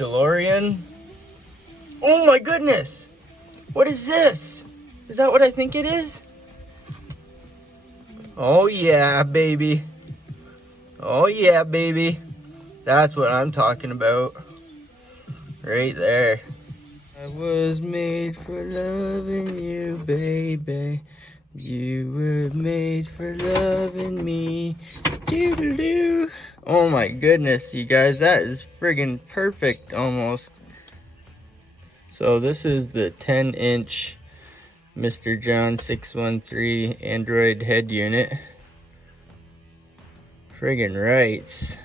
DeLorean. Oh my goodness! What is this? Is that what I think it is? Oh yeah, baby. Oh yeah, baby. That's what I'm talking about. Right there. I was made for loving you, baby. You were made for loving me. Doo-doo-doo. Oh my goodness, you guys, that is friggin' perfect almost. So this is the 10-inch Mr. John 613 Android head unit. Friggin' rights.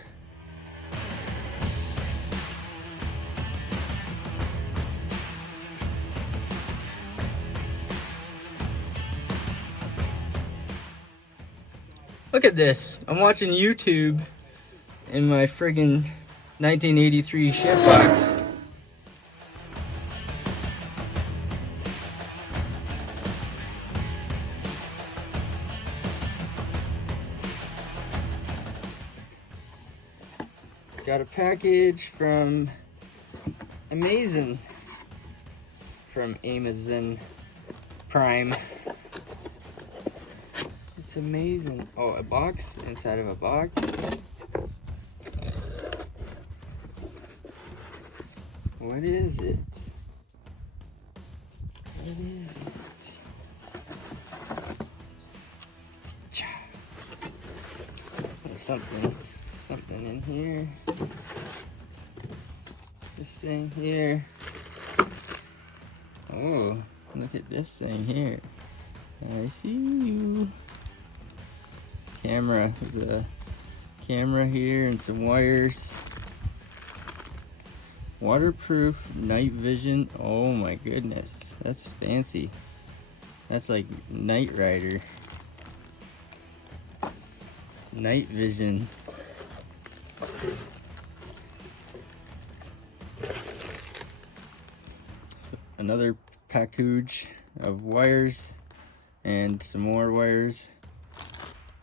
Look at this. I'm watching YouTube in my friggin' 1983 shitbox. Got a package from Amazon Prime. It's amazing. Oh, a box inside of a box. What is it? What is it? There's something in here. This thing here. Oh, look at this thing here. I see you. Camera. There's a camera here and some wires. Waterproof night vision. Oh my goodness, that's fancy. That's like Knight Rider. Night vision. Another package of wires and some more wires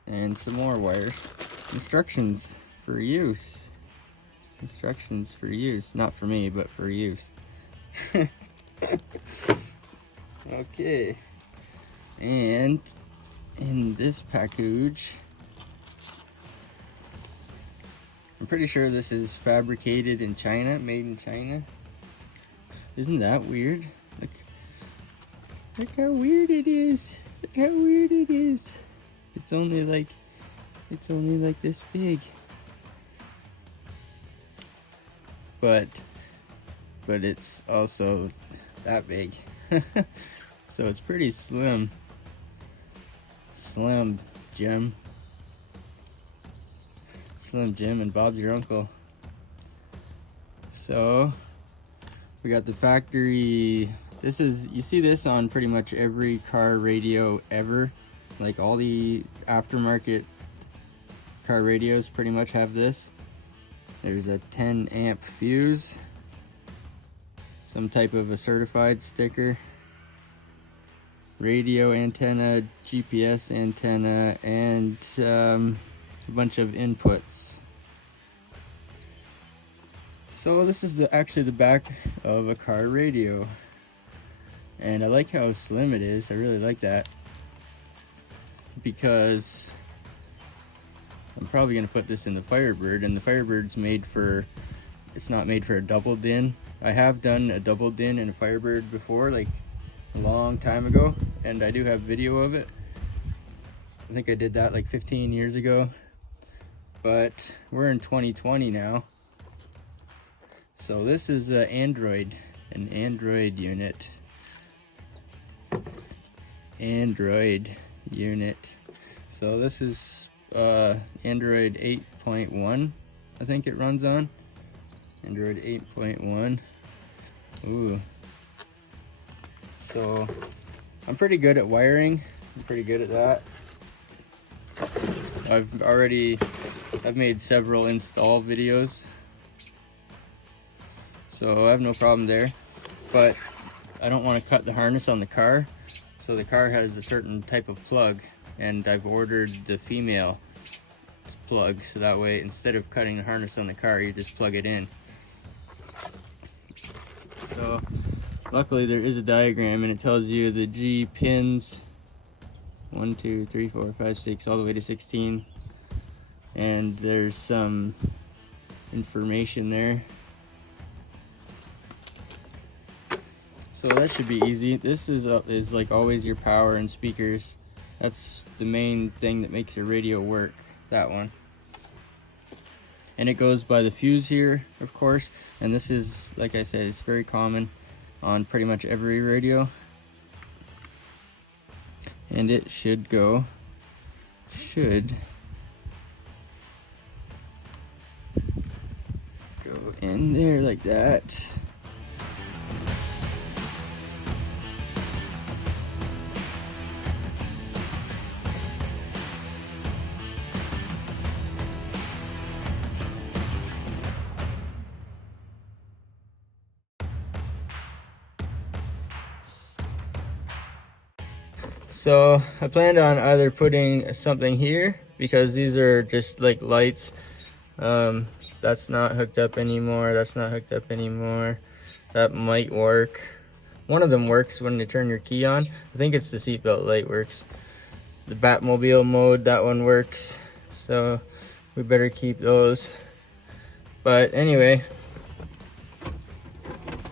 and some more wires. Instructions for use. Instructions for use. Not for me, but for use. Okay. And in this package, I'm pretty sure this is fabricated in China, made in China. Isn't that weird? Look how weird it is. Look how weird it is. It's only like this big. But it's also that big. So it's pretty slim. Slim Jim. Slim Jim and Bob's your uncle. So we got the factory. This is, you see this on pretty much every car radio ever. Like all the aftermarket car radios pretty much have this. There's a 10 amp fuse. Some type of a certified sticker. Radio antenna, GPS antenna, and a bunch of inputs. So this is actually the back of a car radio. And I like how slim it is. I really like that. Because I'm probably going to put this in the Firebird, and the Firebird's made for, it's not made for a double din. I have done a double din in a Firebird before, like a long time ago, and I do have video of it. I think I did that like 15 years ago, but we're in 2020 now. So this is an Android unit. Android unit. So this is Android 8.1, I think it runs on. Android 8.1. Ooh. So I'm pretty good at wiring. I'm pretty good at that. I've made several install videos, so I have no problem there. But I don't want to cut the harness on the car, so the car has a certain type of plug, and I've ordered the female plug, so that way instead of cutting the harness on the car, you just plug it in. So luckily there is a diagram and it tells you the G pins 1, 2, 3, 4, 5, 6 all the way to 16, and there's some information there. So that should be easy. This is like always your power and speakers. That's the main thing that makes your radio work, that one. And it goes by the fuse here, of course, and this is, like I said, it's very common on pretty much every radio. And it should go in there like that. So I planned on either putting something here, because these are just like lights. That's not hooked up anymore. That's not hooked up anymore. That might work. One of them works when you turn your key on. I think it's the seatbelt light works. The Batmobile mode, that one works. So we better keep those. But anyway,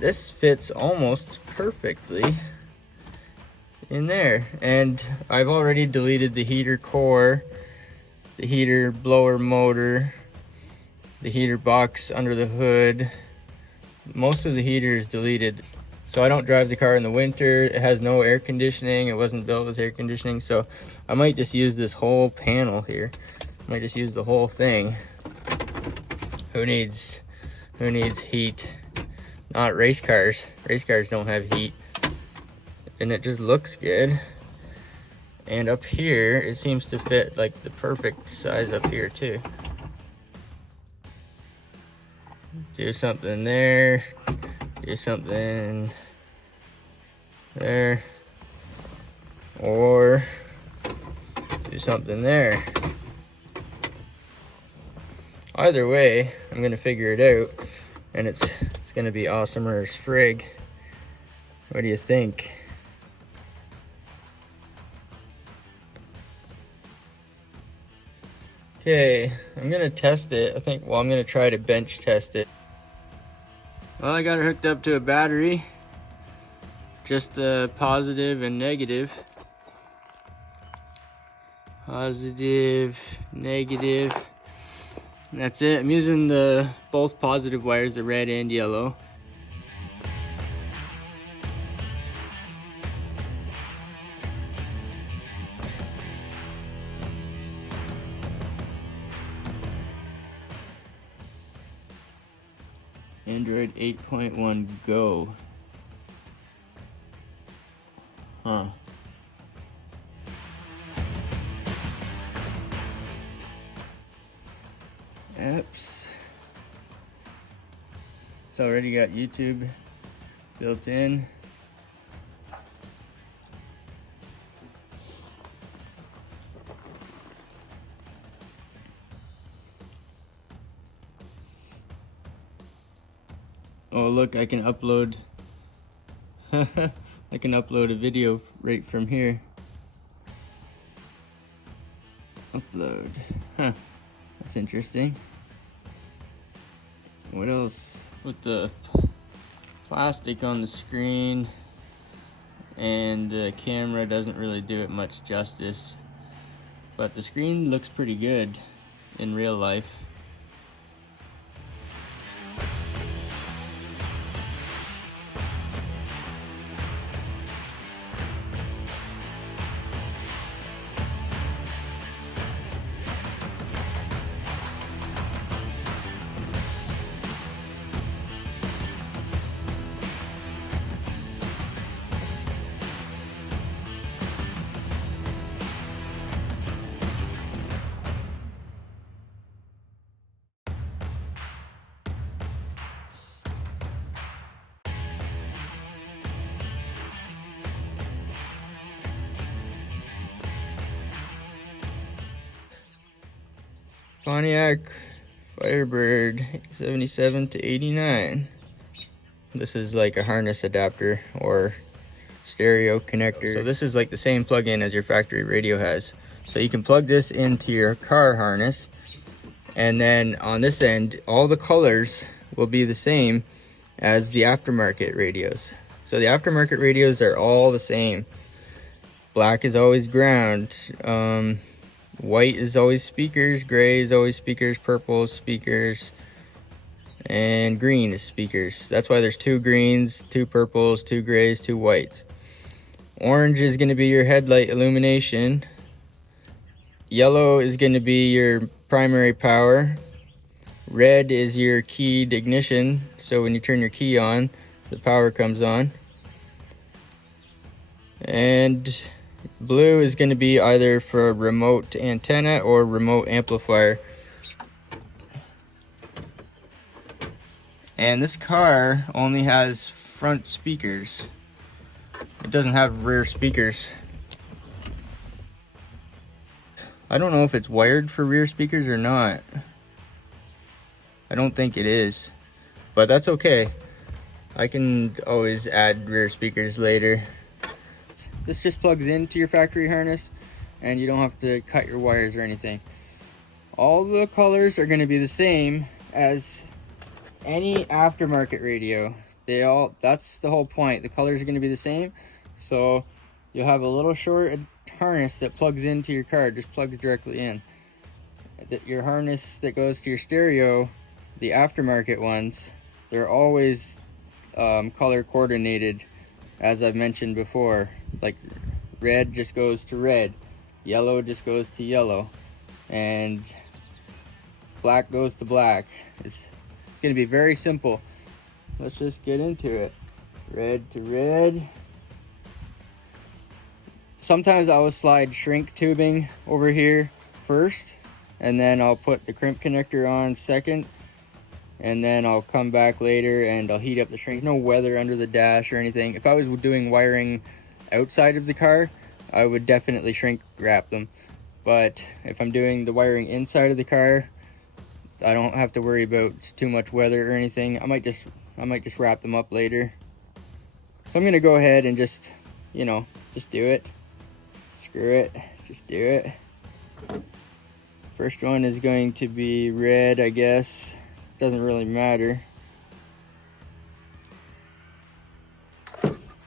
this fits almost perfectly in there. And I've already deleted the heater core, the heater blower motor, the heater box under the hood. Most of the heater is deleted. So I don't drive the car in the winter. It has no air conditioning. It wasn't built with air conditioning. So I might just use this whole panel here. I might just use the whole thing. Who needs heat? Not race cars. Race cars don't have heat. And it just looks good. And up here, it seems to fit like the perfect size up here too. Do something there, do something there, or do something there. Either way, I'm gonna figure it out, and it's gonna be awesomer as frig. What do you think? Okay, I'm gonna test it. I'm gonna try to bench test it. Well, I got it hooked up to a battery. Just positive and negative. Positive, negative. And that's it. I'm using both positive wires, the red and yellow. Android 8.1 Go. Huh. Apps. It's already got YouTube built in. Oh look, I can upload I can upload a video right from here. Upload. Huh. That's interesting. What else? With the plastic on the screen and the camera doesn't really do it much justice. But the screen looks pretty good in real life. Pontiac Firebird 77 to 89. This is like a harness adapter or stereo connector. So this is like the same plug-in as your factory radio has. So you can plug this into your car harness, and then on this end, all the colors will be the same as the aftermarket radios. So the aftermarket radios are all the same. Black is always ground, white is always speakers, gray is always speakers, purple is speakers, and green is speakers. That's why there's 2 greens, 2 purples, 2 grays, 2 whites. Orange is going to be your headlight illumination. Yellow is going to be your primary power. Red is your keyed ignition, so when you turn your key on, the power comes on. And blue is going to be either for remote antenna or remote amplifier. And this car only has front speakers. It doesn't have rear speakers. I don't know if it's wired for rear speakers or not. I don't think it is, but that's okay. I can always add rear speakers later. This just plugs into your factory harness and you don't have to cut your wires or anything. All the colors are going to be the same as any aftermarket radio. That's the whole point. The colors are going to be the same. So you'll have a little short harness that plugs into your car, just plugs directly in. Your harness that goes to your stereo, the aftermarket ones, they're always color coordinated, as I've mentioned before. Like red just goes to red, yellow just goes to yellow, and black goes to black. It's going to be very simple. Let's just get into it. Red to red. Sometimes I will slide shrink tubing over here first, and then I'll put the crimp connector on second, and then I'll come back later and I'll heat up the shrink. No weather under the dash or anything. If I was doing wiring outside of the car, I would definitely shrink wrap them. But if I'm doing the wiring inside of the car, I don't have to worry about too much weather or anything. I might just wrap them up later. So I'm gonna go ahead and just do it. Screw it, just do it. First one is going to be red, I guess. Doesn't really matter.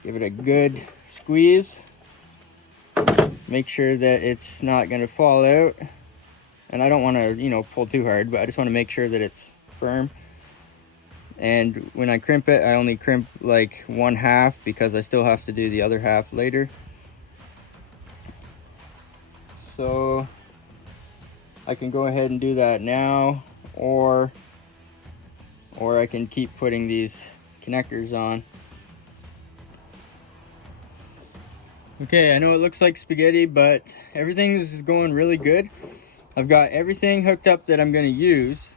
Give it a good squeeze. Make sure that it's not gonna fall out. And I don't want to, pull too hard, but I just want to make sure that it's firm. And when I crimp it, I only crimp like 1/2 because I still have to do the other half later. So I can go ahead and do that now, or I can keep putting these connectors on. Okay, I know it looks like spaghetti, but everything is going really good. I've got everything hooked up that I'm going to use.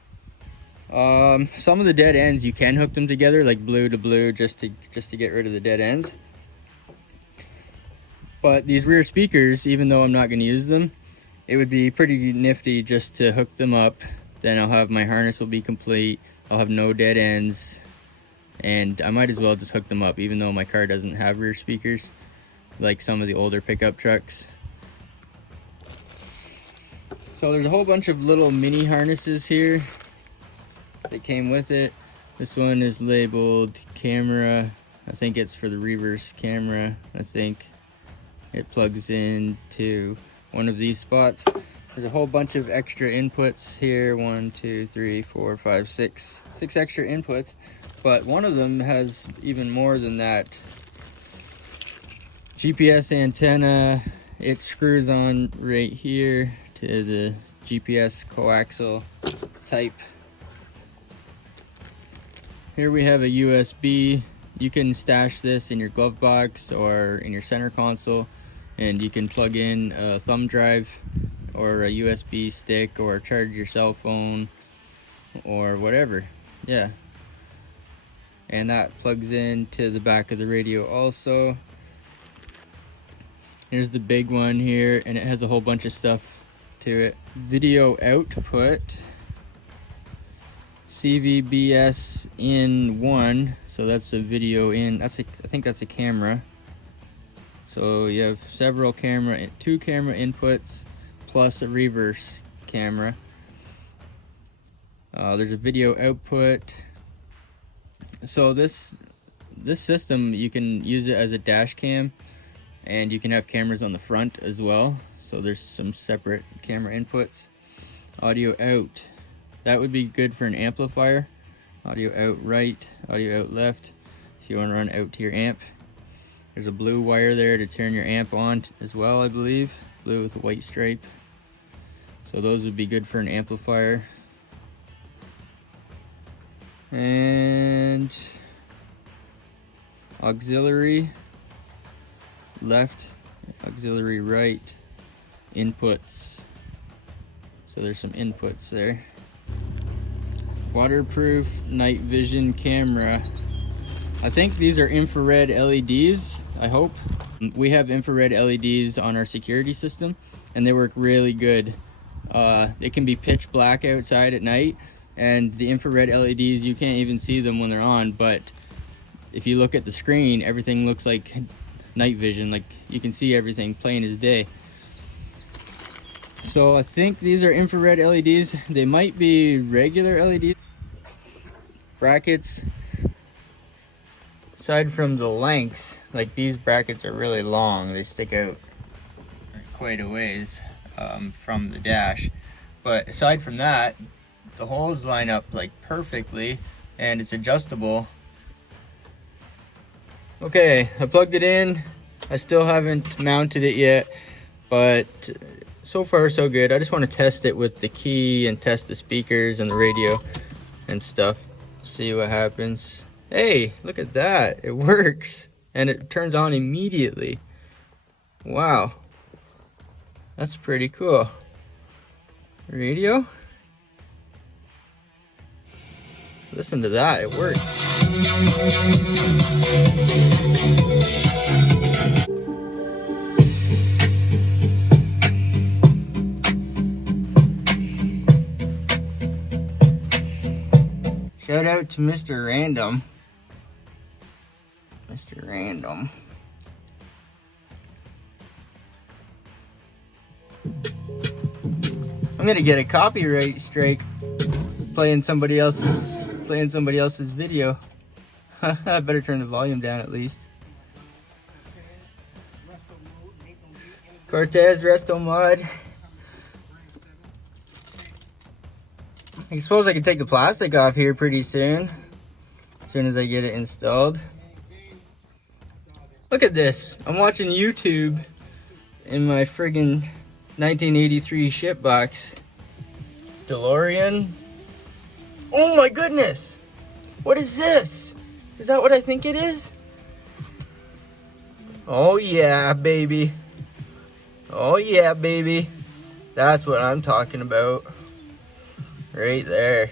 Some of the dead ends you can hook them together, like blue to blue, just to get rid of the dead ends. But these rear speakers, even though I'm not going to use them, it would be pretty nifty just to hook them up. Then I'll have my harness will be complete. I'll have no dead ends, and I might as well just hook them up, even though my car doesn't have rear speakers like some of the older pickup trucks. So there's a whole bunch of little mini harnesses here that came with it. This one is labeled camera. I think it's for the reverse camera. I think it plugs into one of these spots. There's a whole bunch of extra inputs here. 1, 2, 3, 4, 5, 6. 6 extra inputs, but one of them has even more than that. GPS antenna. It screws on right here to the GPS coaxial type. Here we have a USB. You can stash this in your glove box or in your center console, and you can plug in a thumb drive or a USB stick or charge your cell phone or whatever. Yeah. And that plugs into the back of the radio also. Here's the big one here, and it has a whole bunch of stuff to it. Video output. CVBS in 1, so that's a video in. I think that's a camera. So you have several two camera inputs plus a reverse camera. There's a video output. So this system, you can use it as a dash cam, and you can have cameras on the front as well. So there's some separate camera inputs. Audio out, that would be good for an amplifier. Audio out right, audio out left, if you want to run out to your amp. There's a blue wire there to turn your amp on as well, I believe. Blue with a white stripe. So those would be good for an amplifier. And auxiliary left, auxiliary right, inputs. So there's some inputs there. Waterproof night vision camera. I think these are infrared LEDs, I hope. We have infrared LEDs on our security system, and they work really good. They can be pitch black outside at night, and the infrared LEDs, you can't even see them when they're on, but if you look at the screen, everything looks like night vision, like you can see everything plain as day. So I think these are infrared LEDs. They might be regular LEDs. Brackets, aside from the lengths, like these brackets are really long. They stick out quite a ways from the dash. But aside from that, the holes line up like perfectly, and it's adjustable. Okay, I plugged it in. I still haven't mounted it yet, but so far so good. I just want to test it with the key and test the speakers and the radio and stuff. See what happens. Hey, look at that. It works. And it turns on immediately. Wow. That's pretty cool. Radio. Listen to that. It works. Shout out to Mr. Random. Mr. Random. I'm gonna get a copyright strike playing somebody else's video. I better turn the volume down at least. Cortez Resto Mod. I suppose I can take the plastic off here pretty soon. As soon as I get it installed. Look at this. I'm watching YouTube in my friggin' 1983 shitbox. DeLorean. Oh my goodness! What is this? Is that what I think it is? Oh yeah, baby. Oh yeah, baby. That's what I'm talking about. Right there.